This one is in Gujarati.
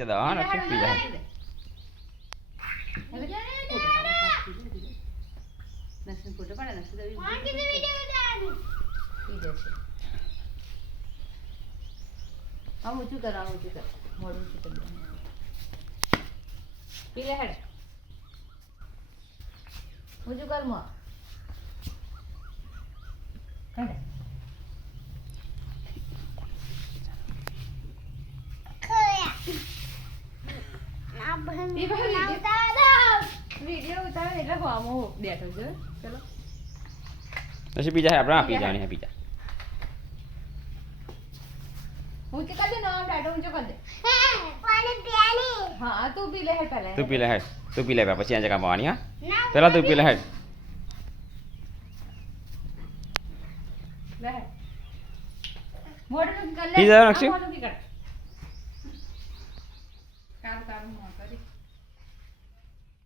દવા હા નક્ષુ પીજા નક્ષુ ફોટો પાડે ઉતારવાની પી જશે આમ ઊંચું કર આમ ઊંચું કર મોઢું ઊંચું કરી લે હેડ ઊંચું કર મોં હેડ વીડિયો ઉતારે એટલે હોમો બેઠો છે. ચલો. પીજા હે આપણે આપી પીજા ને પીજા. ઊંચું કર દે ના બેઠો ઊંચો કર દે હે પાણી પીવાની. હા તું પી લે હેડ પહેલા. તું પી લે હેડ તું પી લે બે પછી આ જગ્યા આવવાની હા. પેલા તું પી લે હેડ લે મોઢું કર લે. પી આ નક્ષુ. મોઢું બી કર.